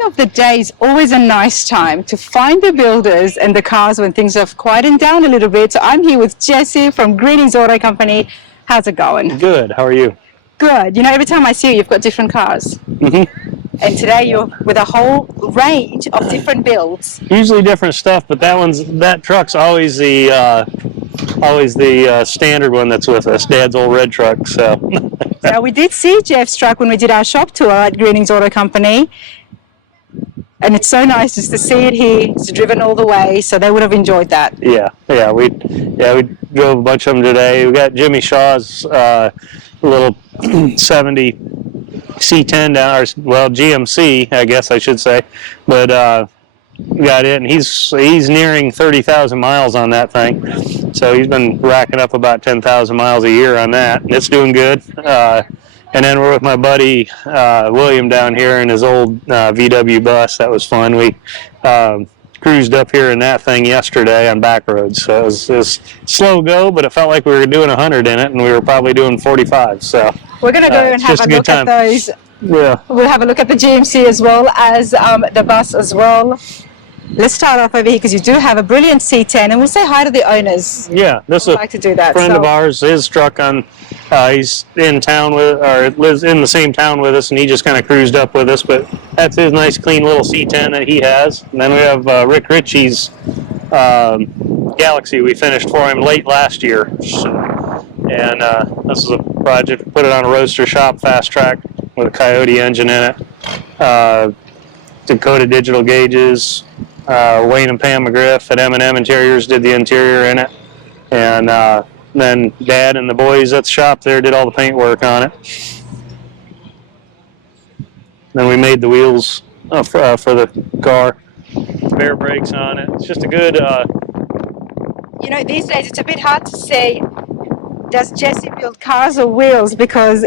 end of the day is always a nice time to find the builders and the cars when things have quietened down a little bit. So I'm here with Jesse from Greening's Auto Company. How's it going? Good. How are you? Good. You know, every time I see you, you've got different cars. And today you're with a whole range of different builds. Usually different stuff, but that truck's always the standard one that's with us. Dad's old red truck. So. So we did see Jeff's truck when we did our shop tour at Greening's Auto Company. And it's so nice just to see it here. It's driven all the way, so they would have enjoyed that. Yeah, we drove a bunch of them today. We got Jimmy Shaw's little 70 C10 down, or well, GMC, I guess I should say, but we got it, and he's nearing 30,000 miles on that thing. So he's been racking up about 10,000 miles a year on that, and it's doing good. And then we're with my buddy William down here in his old VW bus. That was fun. We cruised up here in that thing yesterday on back roads. So it was slow go, but it felt like we were doing 100 in it, and we were probably doing 45. So we're going to go and have a look at those. Yeah. We'll have a look at the GMC as well as the bus as well. Let's start off over here because you do have a brilliant C10, and we'll say hi to the owners. Yeah, this is like to do that. Friend of ours. His truck on. He's in town lives in the same town with us, and he just kind of cruised up with us. But that's his nice, clean little C10 that he has. And then we have Rick Ritchie's Galaxy we finished for him late last year. So, and this is a project. We put it on a roadster shop, fast track with a Coyote engine in it. Dakota digital gauges. Wayne and Pam McGriff at M&M Interiors did the interior in it, and then Dad and the boys at the shop there did all the paint work on it. Then we made the wheels for the car, bare brakes on it. It's just a good. You know, these days it's a bit hard to say, does Jesse build cars or wheels, because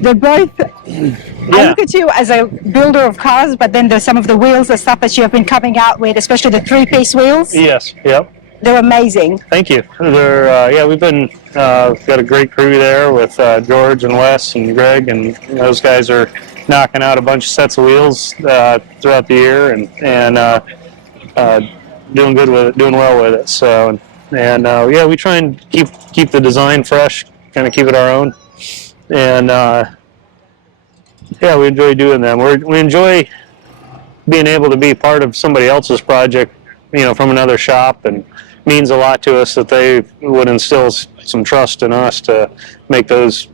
they're both. Yeah. I look at you as a builder of cars, but then there's some of the wheels, the stuff that you have been coming out with, especially the three-piece wheels. Yes. Yep. They're amazing. Thank you. They're we've been got a great crew there with George and Wes and Greg, and those guys are knocking out a bunch of sets of wheels throughout the year, and doing good with it, doing well with it. So we try and keep the design fresh, kind of keep it our own, and we enjoy doing them. We enjoy being able to be part of somebody else's project, from another shop, and means a lot to us that they would instill some trust in us to make those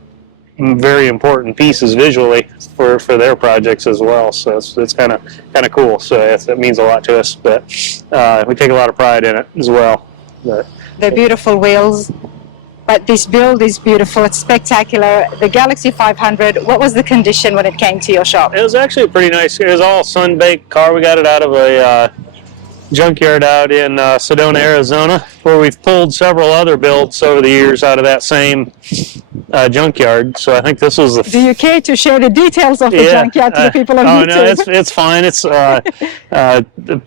very important pieces visually for their projects as well. So it's kind of cool. So it means a lot to us, but we take a lot of pride in it as well. They're beautiful wheels. But this build is beautiful. It's spectacular. The Galaxy 500, what was the condition when it came to your shop? It was actually pretty nice. It was all sun-baked car. We got it out of a junkyard out in Sedona, Arizona, where we've pulled several other builds over the years out of that same junkyard. So I think this was the. Do you care to share the details of the junkyard to the people on YouTube? Oh no, it's fine. It's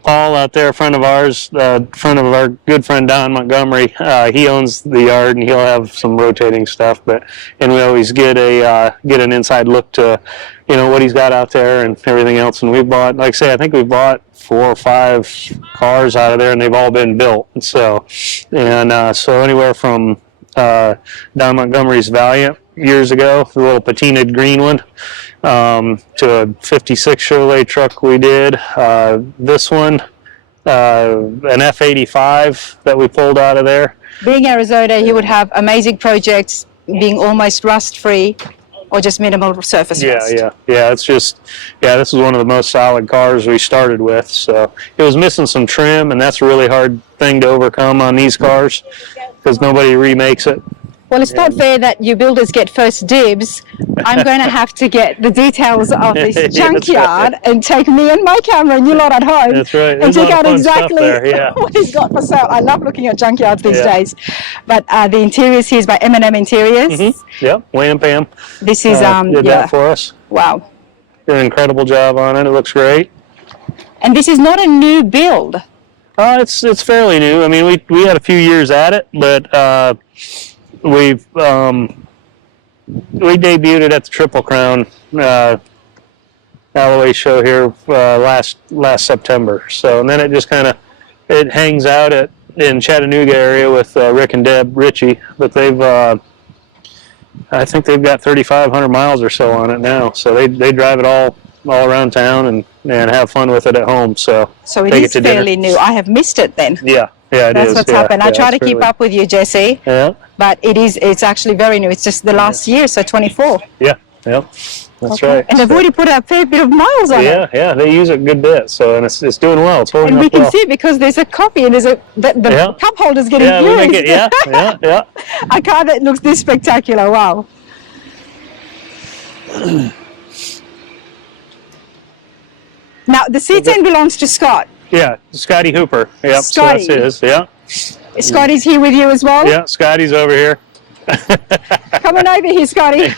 Paul out there, a friend of ours, friend of our good friend Don Montgomery. He owns the yard, and he'll have some rotating stuff. And we always get an inside look to, what he's got out there and everything else. And we bought, like I say, I think we bought 4 or 5 cars out of there, and they've all been built. So anywhere from Don Montgomery's Valiant years ago, the little patinaed green one, to a 56 Chevrolet truck we did. This one, an F-85 that we pulled out of there. Being Arizona, you would have amazing projects being almost rust-free, or just minimal surface rust. Yeah. It's just, this is one of the most solid cars we started with. So it was missing some trim, and that's a really hard thing to overcome on these cars because nobody remakes it. Well, it's not fair that you builders get first dibs. I'm going to have to get the details of this junkyard and take me and my camera and you lot at home. That's right. And check out exactly what he's got for sale. I love looking at junkyards these days. But the interiors here is by M&M Interiors. Yep, Wayne and Pam. This is did that for us. Wow. Did an incredible job on it. It looks great. And this is not a new build. It's fairly new. I mean, we had a few years at it, but we debuted it at the Triple Crown Alloway show here last September. So, and then it just kind of it hangs out in Chattanooga area with Rick and Deb Ritchie, but they've I think they've got 3,500 miles or so on it now. So they drive it all around town and have fun with it at home. So it is fairly new. I have missed it then. Yeah, it That's is. what's happened. I try to keep up with you, Jesse. Yeah. But it's actually very new. It's just the last year, so 24. Yeah. That's right. And they've already put a fair bit of miles on it. Yeah, they use it a good bit. So, and it's doing well. It's holding and we up can well. see because there's a copy and there's the cup holder's getting used. Yeah. A car that looks this spectacular. Wow. Now the C10 belongs to Scott. Yeah, Scotty Hooper. Yep, Scotty. So that's his. Yeah. Scotty's here with you as well. Yeah, Scotty's over here. Come on over here, Scotty.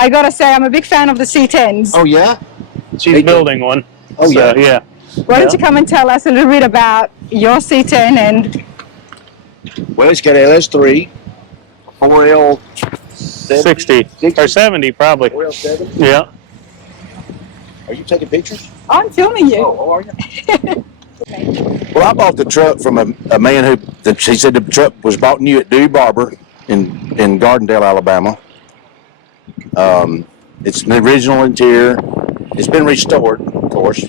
I gotta say, I'm a big fan of the C10s. Oh yeah? She's building one. Oh so, yeah. Why don't you come and tell us a little bit about your C10 and... Well, it's got LS3, 4L 60 or 70 probably. 4L 70. Yeah. Are you taking pictures? I'm filming you. Oh, are you? Well, I bought the truck from a man who he said the truck was bought new at Dewey Barber in Gardendale, Alabama. It's the original interior. It's been restored, of course.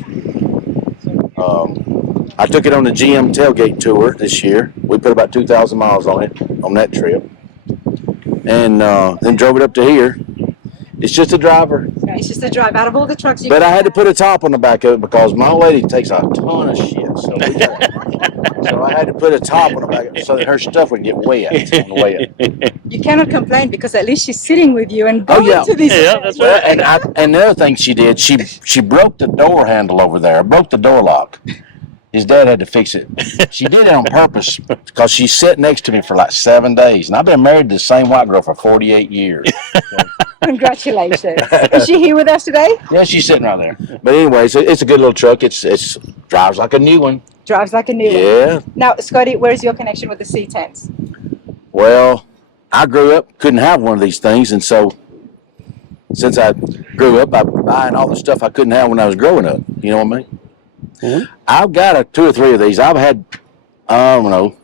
I took it on the GM tailgate tour this year. We put about 2,000 miles on it on that trip, and then drove it up to here. It's just a driver. Yeah, it's just a drive out of all the trucks. But I had to put a top on the back of it because my old lady takes a ton of shit. So, so I had to put a top on the back of it so that her stuff wouldn't get wet on the way up. You cannot complain because at least she's sitting with you and going to this. Yeah, that's Well, right. and the other thing she did, she broke the door handle over there, broke the door lock. His dad had to fix it. She did it on purpose because she sat next to me for like 7 days. And I've been married to the same white girl for 48 years. Congratulations. Is she here with us today? Yeah, she's sitting right there. But anyway, it's a good little truck. It's drives like a new one. Drives like a new one. Yeah. Now, Scotty, where's your connection with the C10s? Well, I grew up, couldn't have one of these things. And so since I grew up, I'm buying all the stuff I couldn't have when I was growing up. You know what I mean? Mm-hmm. I've got 2 or 3 of these. I've had, I don't know.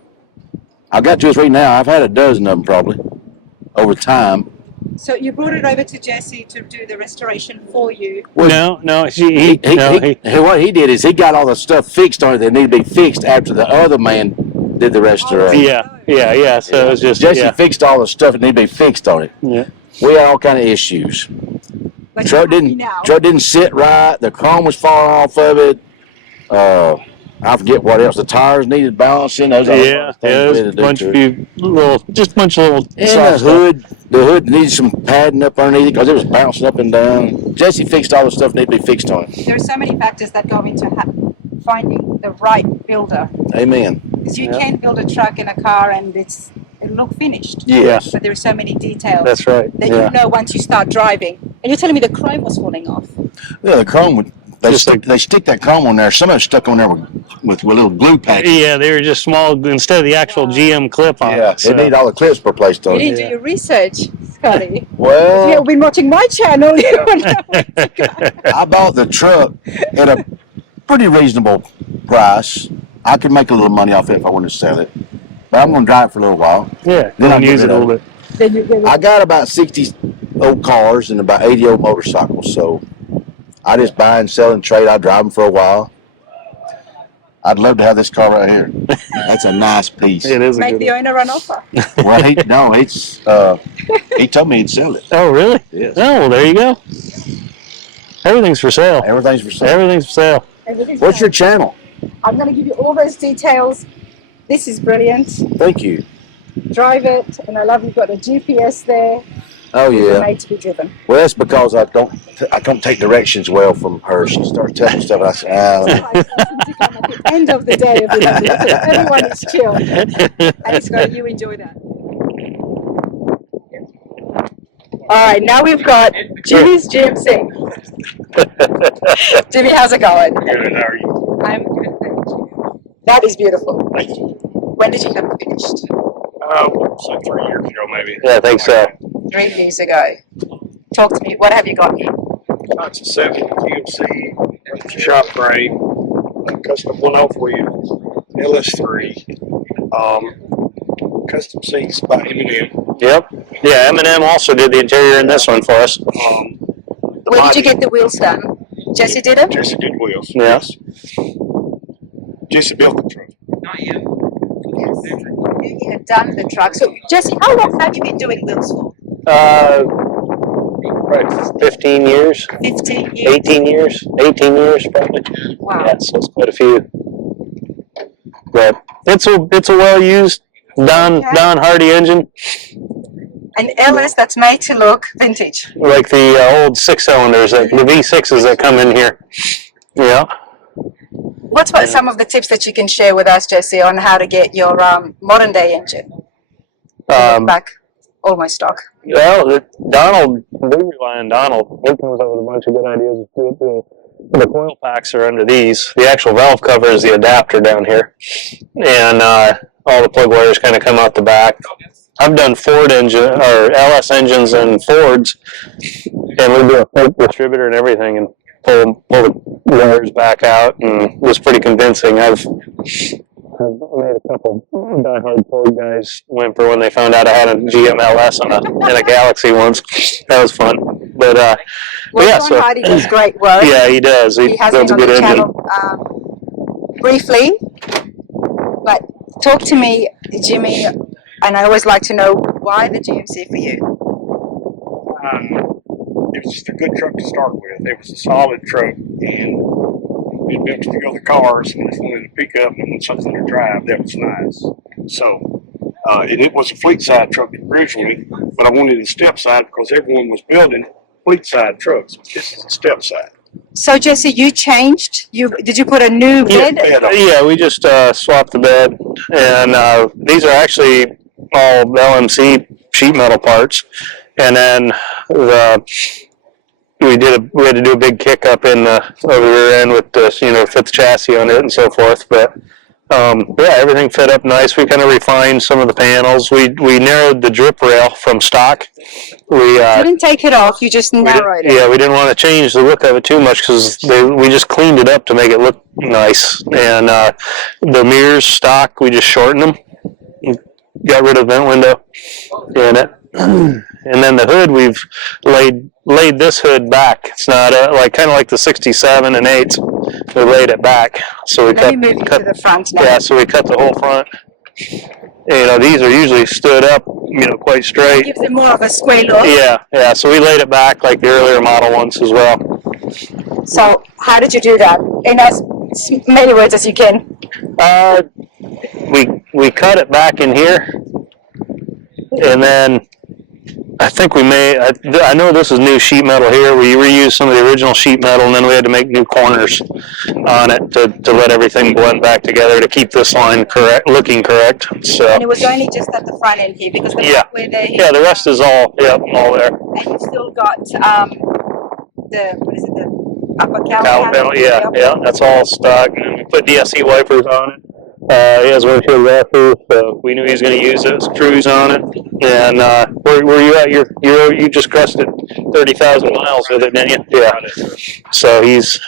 I've got 2 or 3 now. I've had a dozen of them probably over time. So you brought it over to Jesse to do the restoration for you. Well, no. What he did is he got all the stuff fixed on it that needed to be fixed after the other man did the restoration. Yeah. So it was just Jesse fixed all the stuff that needed to be fixed on it. Yeah. We had all kind of issues. But Truck didn't sit right. The chrome was falling off of it. I forget what else. The tires needed balancing. Those There's a bunch of little. And the hood needed some padding up underneath it because it was bouncing up and down. Jesse fixed all the stuff that needed to be fixed on it. There are so many factors that go into finding the right builder. Amen. Because you can build a truck and a car and it'll look finished. Yes. But there are so many details. That's right. That you know once you start driving. And you're telling me the chrome was falling off. Yeah, the chrome would. They stick that chrome on there. Some of it's stuck on there with little glue packs. Yeah, they were just small instead of the actual GM clip on it. So. They need all the clips replaced on it. You didn't do your research, Scotty. Well, You've been watching my channel. I bought the truck at a pretty reasonable price. I could make a little money off it if I wanted to sell it. But I'm going to drive it for a little while. Yeah, then I'll use it a little bit. I got about 60 old cars and about 80 old motorcycles, so I just buy and sell and trade. I drive them for a while. I'd love to have this car right here. That's a nice piece. It is. Make the owner an offer. Well, he told me he'd sell it. Oh, really? Yes. Oh, well, there you go. Everything's for sale. Everything's for sale. Everything's for sale. What's your channel? I'm going to give you all those details. This is brilliant. Thank you. Drive it, and I love you've got a GPS there. Oh yeah. Made to be driven. Well, that's because I don't take directions well from her. She starts telling me stuff, and I say, At the end of the day, everyone is chill. And Scott, you enjoy that. All right, now we've got Jimmy's GMC. Jimmy, how's it going? Good, how are you? I'm good, thank you. That is beautiful. Thank you. When did you have it finished? Like 3 years ago, maybe. Yeah, I think so. 3 years ago. Talk to me. What have you got here? It's a 7 GMC, it's a shop frame, custom one-off wheels, LS3, custom seats by M&M. Yep. Yeah, M&M also did the interior in this one for us. Where did you get the wheels done? Jesse did them? Jesse did wheels. Yeah. Yes. Jesse built the truck. You had done the truck. So, Jesse, how long have you been doing wheels for? Right, 15 years. 15 years. 18 years. 18 years probably. Wow. Yeah, so it's quite a few. But it's a well used Don Hardy engine. An LS that's made to look vintage. Like the old 6-cylinders, the V6s that come in here. Yeah. What's some of the tips that you can share with us, Jesse, on how to get your modern day engine back almost stock? Well, Donald, we rely on Donald. He comes up with a bunch of good ideas. The coil packs are under these. The actual valve cover is the adapter down here. And all the plug wires kind of come out the back. I've done Ford engine or LS engines and Fords, and we do a full distributor and everything, and pull the wires back out, and it was pretty convincing. I've made a couple diehard Ford guys whimper when they found out I had a GMLS in a Galaxy once. That was fun. But yeah, John Hardy does great work. Yeah, he does. He has been on the channel briefly, but talk to me, Jimmy. And I always like to know why the GMC for you. It was just a good truck to start with. It was a solid truck, and we built it to go the cars, and I just wanted to pick up and want something to drive that was nice. So, and it was a fleet side truck originally, but I wanted a step side because everyone was building fleet side trucks. This is a step side. So Jesse, you changed. Did you put a new bed? Yeah, we just swapped the bed, and these are actually all LMC sheet metal parts, and then we had to do a big kick up in the over rear end with the fit the chassis on it and so forth. But yeah, everything fit up nice. We kind of refined some of the panels. We narrowed the drip rail from stock. We didn't take it off. You just narrowed it. Yeah, we didn't want to change the look of it too much because we just cleaned it up to make it look nice. And the mirrors stock, we just shortened them. Got rid of the vent window in it, and then the hood, we've laid this hood back. It's not kind of like the 67 and 8s. We laid it back, so we cut to the front now. Yeah, so we cut the whole front. These are usually stood up, quite straight. Gives it more of a square look. Yeah. So we laid it back like the earlier model ones as well. So how did you do that? In as many words as you can. We cut it back in here, and then I think I know this is new sheet metal here. We reused some of the original sheet metal, and then we had to make new corners on it to let everything blend back together to keep this line looking correct. So. And it was only just at the front end here because the the rest is all there. And you've still got the upper caliper panel? Yeah, that's all stock. And we put DSE wipers on it. He has windshield wipers, so we knew he was going to use those screws on it. And where you at? You just crested 30,000 miles with it, didn't you? Yeah. So he's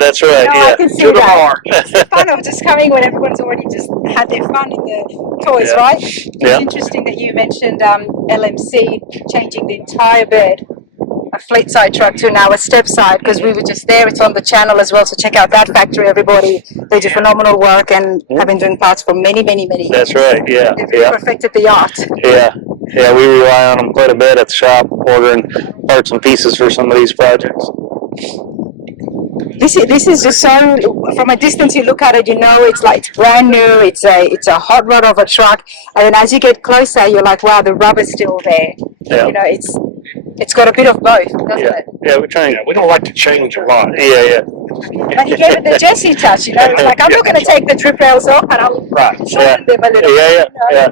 that's right. No, I can see that. It's the fun of just coming when everyone's already just had their fun in the toys, right? It's interesting that you mentioned LMC changing the entire bed, a fleet side truck to now a step side, because we were just there. It's on the channel as well, so check out that factory, everybody. They do phenomenal work and have been doing parts for many, many, many years. That's right. Yeah. They've perfected the art. Yeah, we rely on them quite a bit at the shop, ordering parts and pieces for some of these projects. This is just so, from a distance you look at it, it's like it's brand new, it's a hot rod of a truck, and then as you get closer you're like, wow, the rubber's still there. Yeah. It's got a bit of both, doesn't it? Yeah, we're trying. We don't like to change a lot. Yeah. But he gave it the Jesse touch, like I'm not going to take the trip rails off and I'll shorten them a little bit. Yeah.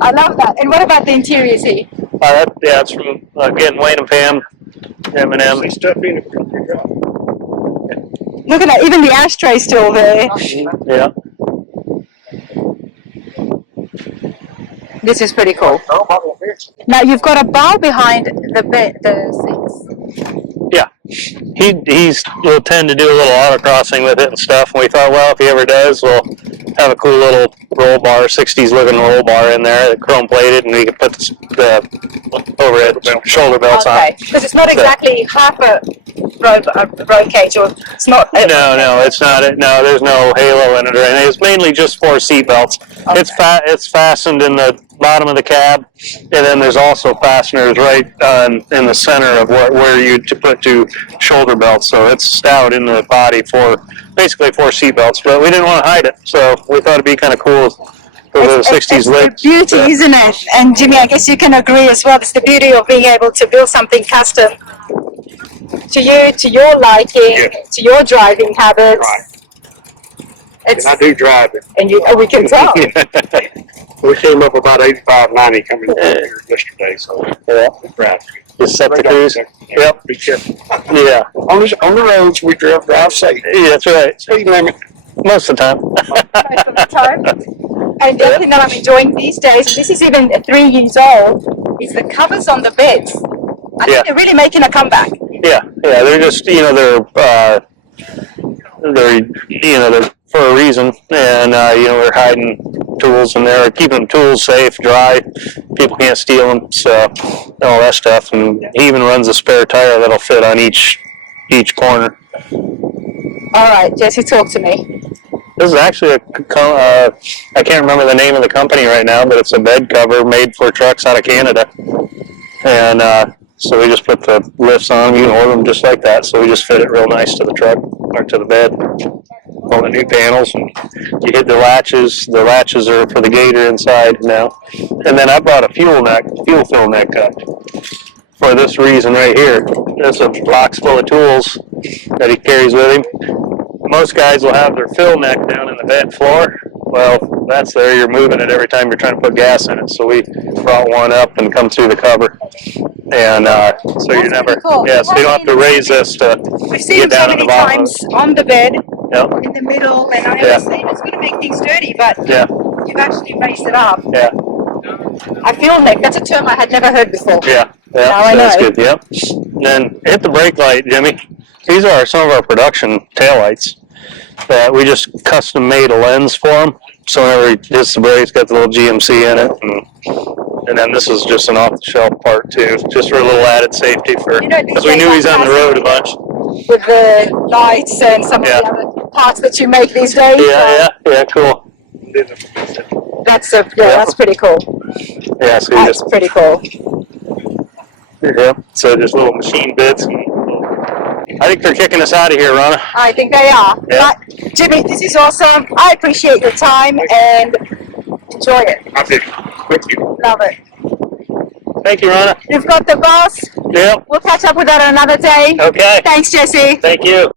I love that. And what about the interiors here? It's from again Wayne and Pam, M&M. Stuff in it. Look at that, even the ashtray's still there. Yeah. This is pretty cool. Now you've got a bar behind the seats. Yeah, will tend to do a little autocrossing with it and stuff. And we thought, well, if he ever does, we'll have a cool little roll bar, 60s looking roll bar in there, chrome plated, and we can put the overhead shoulder belts on. Okay, because it's not exactly half a road cage, or it's not. No, it's not. No, there's no halo in it or anything. It's mainly just 4 seat belts. Okay. It's fastened in the bottom of the cab, and then there's also fasteners right in the center of where you put 2 shoulder belts. So it's stout in the body for basically 4 seat belts. But we didn't want to hide it, so we thought it'd be kind of cool for the 60s lift. It's the beauty, isn't it? And Jimmy, I guess you can agree as well. It's the beauty of being able to build something custom to you, to your liking, to your driving habits. Right. And I do drive it. And we can tell. We came up about 85, 90 coming here yesterday, so drive. Just set the cruise. Yep. Be careful. Yeah. On the roads, we drive safe. Yeah, that's right. Speed limit. Most of the time. Most of the time. And the other thing that I'm enjoying these days, this is even 3 years old, is the covers on the beds. I think they're really making a comeback. Yeah, they're just, they're for a reason, and we're hiding tools in there, keeping tools safe, dry. People can't steal them, so all that stuff. And he even runs a spare tire that'll fit on each corner. All right, Jesse, talk to me. This is actually I can't remember the name of the company right now, but it's a bed cover made for trucks out of Canada, and so we just put the lifts on. You can order them just like that. So we just fit it real nice to the truck or to the bed. All the new panels, and you hit the latches. The latches are for the gator inside now. And then I brought a fuel fill neck cup for this reason right here. There's a box full of tools that he carries with him. Most guys will have their fill neck down in the bed floor. Well, that's there. You're moving it every time you're trying to put gas in it. So we brought one up and come through the cover. And so you never, cool. So you don't have to raise this to get down in the bottom. We've seen so many times on the bed, Yep. in the middle, and I always say it's going to make things dirty, but you've actually raised it up. Yeah. I feel neck. That's a term I had never heard before. Yeah. Now I That's know. good. Yep. Then hit the brake light, Jimmy. These are some of our production taillights that we just custom made a lens for them. So whenever he hits the brake, it's got the little GMC in it. And then this is just an off-the-shelf part too, just for a little added safety because we knew he's on the road a bunch. With the lights and some of the other parts that you make these days. Yeah, cool. That's pretty cool. Yeah, so That's pretty cool. So just little machine bits. I think they're kicking us out of here, Ronna. I think they are. Yeah. But, Jimmy, this is awesome. I appreciate your time and enjoy it. I did. Thank you. Love it. Thank you, Ronna. You've got the boss. Yep. We'll catch up with that another day. Okay. Thanks, Jesse. Thank you.